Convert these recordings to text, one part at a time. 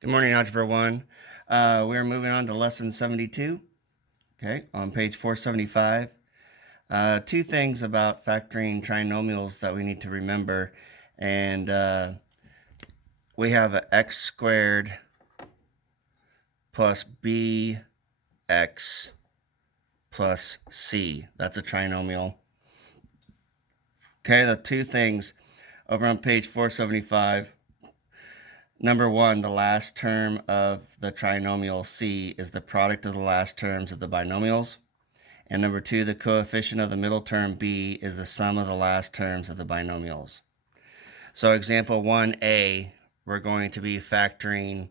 Good morning, Algebra 1. We're moving on to Lesson 72, okay, on page 475. Two things about factoring trinomials that we need to remember. And we have a x squared plus bx plus c. That's a trinomial. Okay, the two things over on page 475. Number one, the last term of the trinomial c is the product of the last terms of the binomials. And number two, the coefficient of the middle term b is the sum of the last terms of the binomials. So example 1a, we're going to be factoring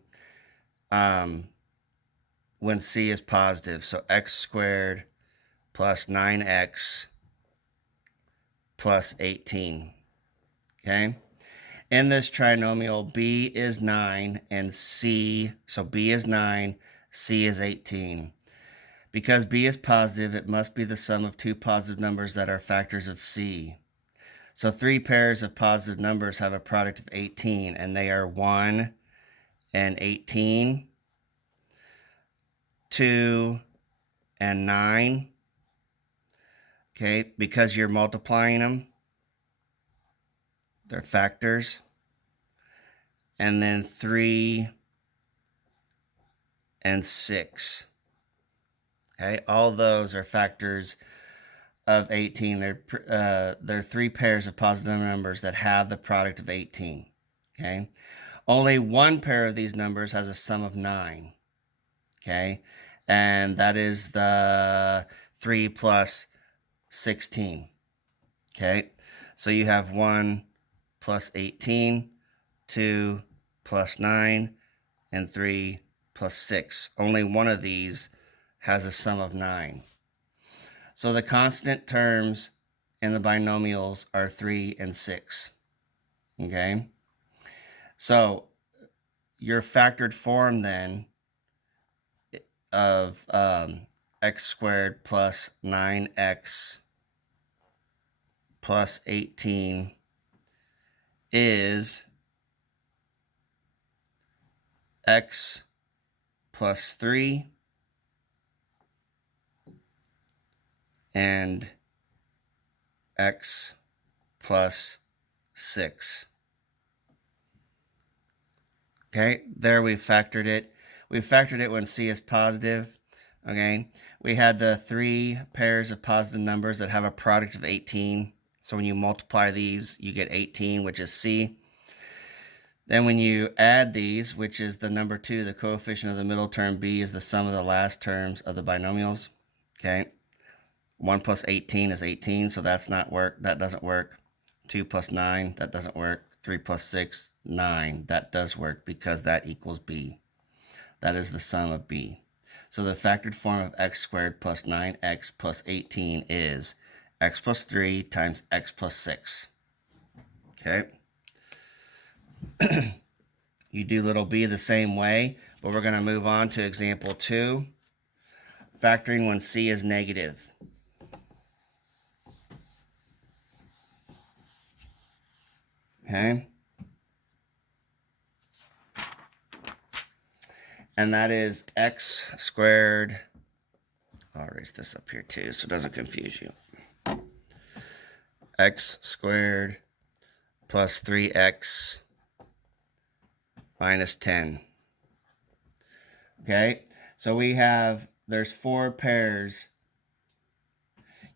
when c is positive. So x squared plus 9x plus 18. Okay? In this trinomial, b is 9 and c, so b is 9, c is 18. Because b is positive, it must be the sum of two positive numbers that are factors of c. So three pairs of positive numbers have a product of 18, and they are 1 and 18, 2 and 9. Okay, because you're multiplying them, they're factors. And then 3 and 6. Okay, all those are factors of 18. They're three pairs of positive numbers that have the product of 18. Okay, only one pair of these numbers has a sum of 9. Okay, and that is the 3 plus 16. Okay, so you have 1 plus 18, 2 plus 9, and 3 plus 6. Only one of these has a sum of 9. So the constant terms in the binomials are 3 and 6. Okay? So your factored form then of x squared plus 9x plus 18 is x plus 3 and x plus 6. Okay, there we factored it. We factored it when c is positive. Okay, we had the three pairs of positive numbers that have a product of 18. So when you multiply these, you get 18, which is c. Then when you add these, which is the number 2, the coefficient of the middle term b is the sum of the last terms of the binomials. Okay, 1 plus 18 is 18, so that doesn't work. 2 plus 9, that doesn't work. 3 plus 6, 9. That does work because that equals b. That is the sum of b. So the factored form of x squared plus 9x plus 18 is x plus 3 times x plus 6. Okay. You do little b the same way, but we're going to move on to example 2, factoring when c is negative. Okay. And that is x squared. I'll erase this up here too so it doesn't confuse you. X squared plus 3x minus 10. Okay, so there's four pairs.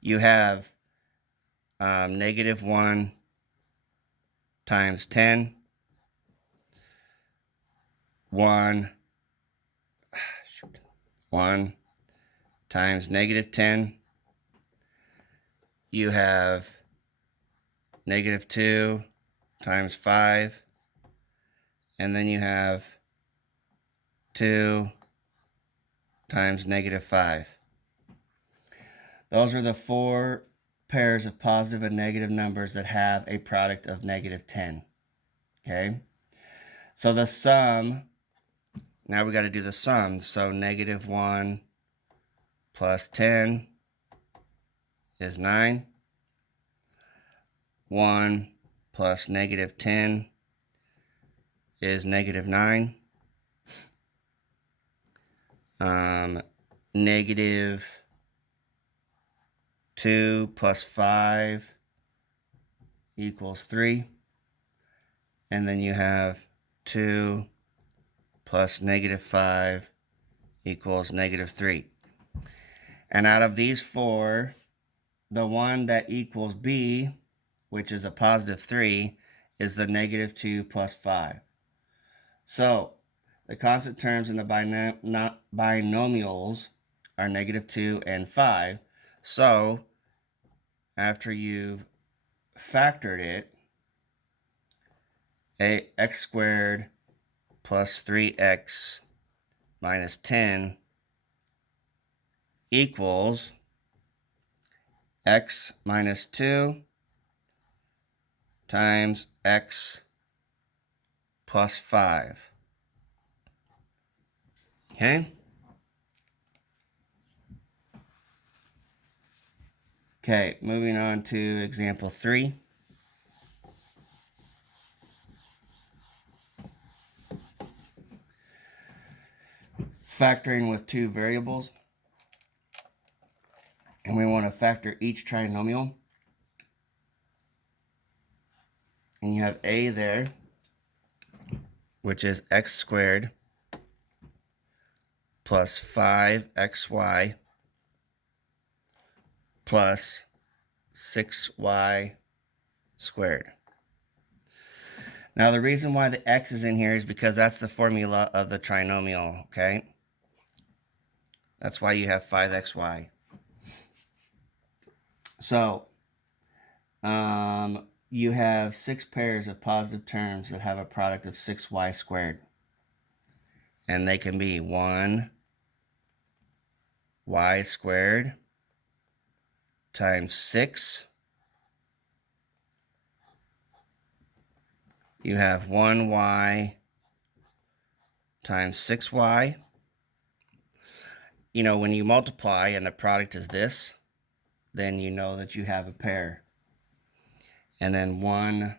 You have negative 1 times 10, 1 times negative 10. You have negative 2 times 5. And then you have 2 times negative 5. Those are the four pairs of positive and negative numbers that have a product of negative 10. Okay? So the sum, now we got to do the sum. So negative 1 plus 10 is 9. 1 plus negative 10 is negative 9. negative 2 plus 5 equals 3. And then you have 2 plus negative 5 equals negative 3. And out of these four, the one that equals B, which is a positive 3, is the negative 2 plus 5. So the constant terms in the binomials are negative 2 and 5. So after you've factored it, x squared plus 3x minus 10 equals x minus 2 times x plus 5. Okay? Okay, moving on to example 3. Factoring with two variables. And we want to factor each trinomial. And you have a there, which is x squared plus 5xy plus 6y squared. Now the reason why the x is in here is because that's the formula of the trinomial, okay? That's why you have 5xy. So, you have 6 pairs of positive terms that have a product of 6y squared. And they can be 1y squared times 6. You have 1y times 6y. You know, when you multiply and the product is this, then you know that you have a pair. And then 1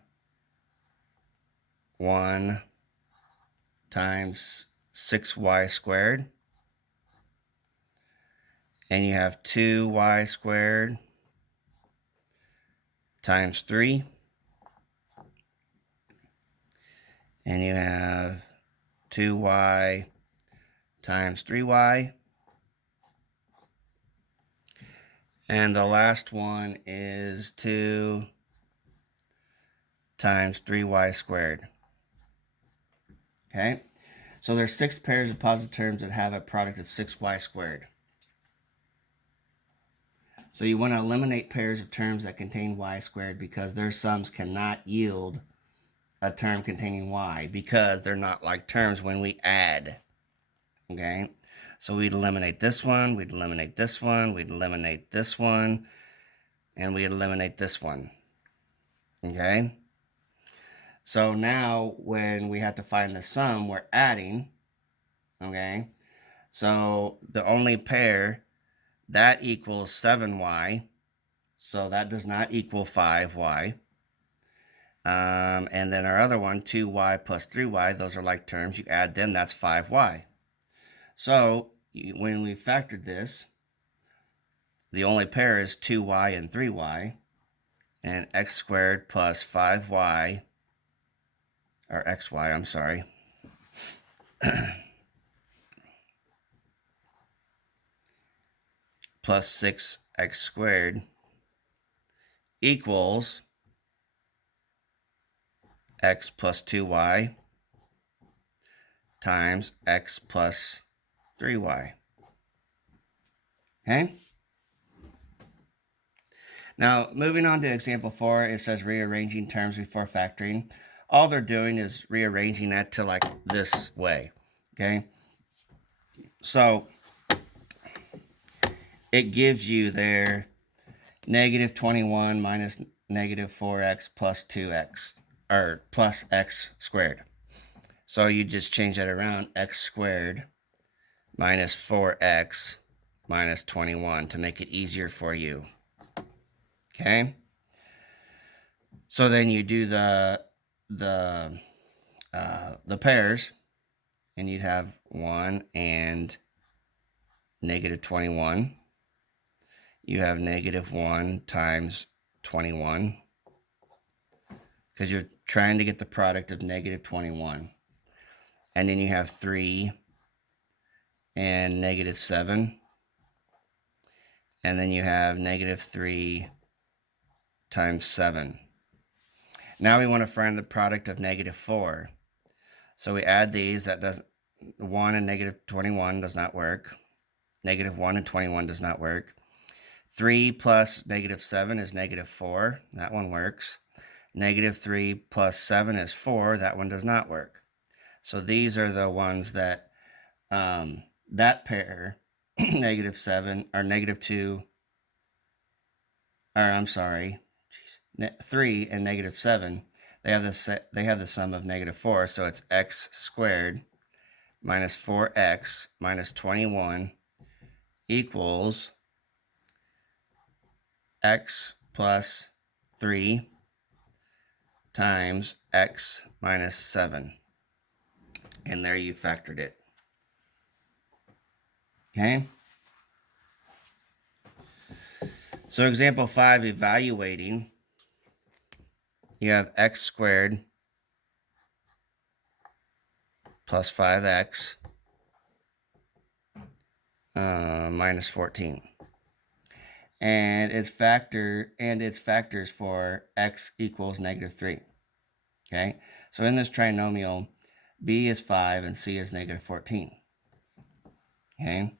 times 6y squared. And you have 2y squared times 3. And you have 2y times 3y. And the last one is 2 times 3y squared. Okay? So there's 6 pairs of positive terms that have a product of 6y squared. So you want to eliminate pairs of terms that contain y squared because their sums cannot yield a term containing y because they're not like terms when we add. Okay? So we'd eliminate this one, we'd eliminate this one, we'd eliminate this one, and we'd eliminate this one. Okay? So now when we have to find the sum, we're adding. Okay? So the only pair, that equals 7y. So that does not equal 5y. And then our other one, 2y plus 3y, those are like terms. You add them, that's 5y. So when we factored this, the only pair is 2y and 3y. And x squared plus 5y, or xy, I'm sorry. Plus 6x squared equals x plus 2y times x plus 3y. Okay? Now, moving on to example 4, it says rearranging terms before factoring. All they're doing is rearranging that to like this way. Okay? So, it gives you there negative 21 minus negative 4x plus 2x, or plus x squared. So you just change that around, x squared minus 4x minus 21 to make it easier for you. Okay? So then you do the pairs, and you'd have 1 and negative 21. You have negative 1 times 21, because you're trying to get the product of negative 21. And then you have 3 and negative 7. And then you have negative 3 times 7. Now we want to find the product of negative 4. So we add these. That doesn't, 1 and negative 21 does not work. Negative 1 and 21 does not work. 3 plus negative 7 is negative 4. That one works. Negative 3 plus 7 is 4. That one does not work. So these are the ones that, that pair, negative 7, or negative 2, or I'm sorry, 3 and negative 7, they have the sum of negative 4. So it's x squared minus 4x minus 21 equals x plus 3 times x minus 7. And there you factored it. Okay? So example 5, evaluating. You have x squared plus 5x minus 14. And its factors for x equals negative 3. Okay? So in this trinomial, b is 5 and c is negative 14. Okay?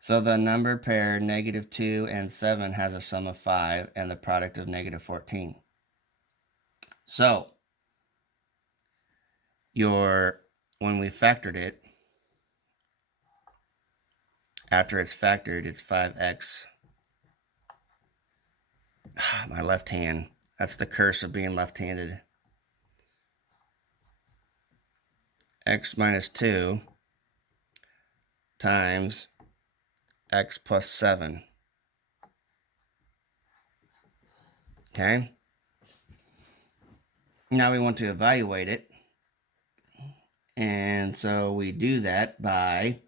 So the number pair negative 2 and 7 has a sum of 5 and the product of negative 14. So when we factored it, after it's factored, it's 5x. My left hand. That's the curse of being left-handed. X minus 2 times x plus 7. Okay? Now we want to evaluate it. And so we do that by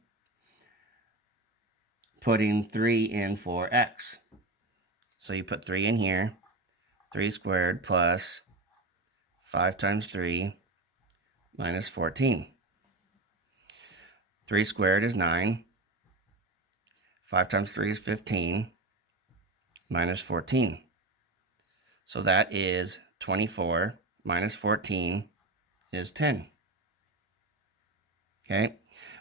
putting 3 in for x. So you put 3 in here. 3 squared plus 5 times 3 minus 14. 3 squared is 9. 5 times 3 is 15 minus 14. So that is 24 minus 14 is 10. Okay?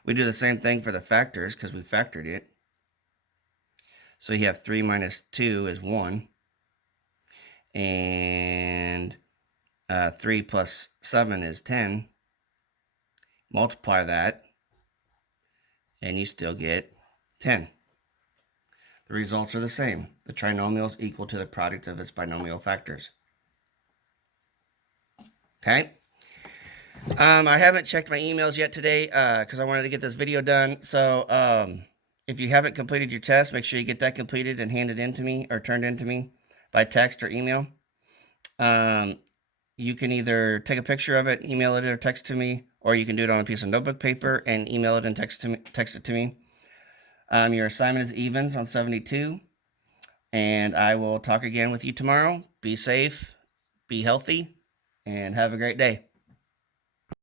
We do the same thing for the factors because we factored it. So you have 3 minus 2 is 1. And 3 plus 7 is 10. Multiply that, and you still get 10. The results are the same. The trinomial is equal to the product of its binomial factors. Okay? I haven't checked my emails yet today because I wanted to get this video done. So if you haven't completed your test, make sure you get that completed and handed in to me or turned in to me by text or email. You can either take a picture of it, email it, or text to me, or you can do it on a piece of notebook paper and email it and text it to me. Your assignment is evens on 72, and I will talk again with you tomorrow. Be safe, be healthy, and have a great day.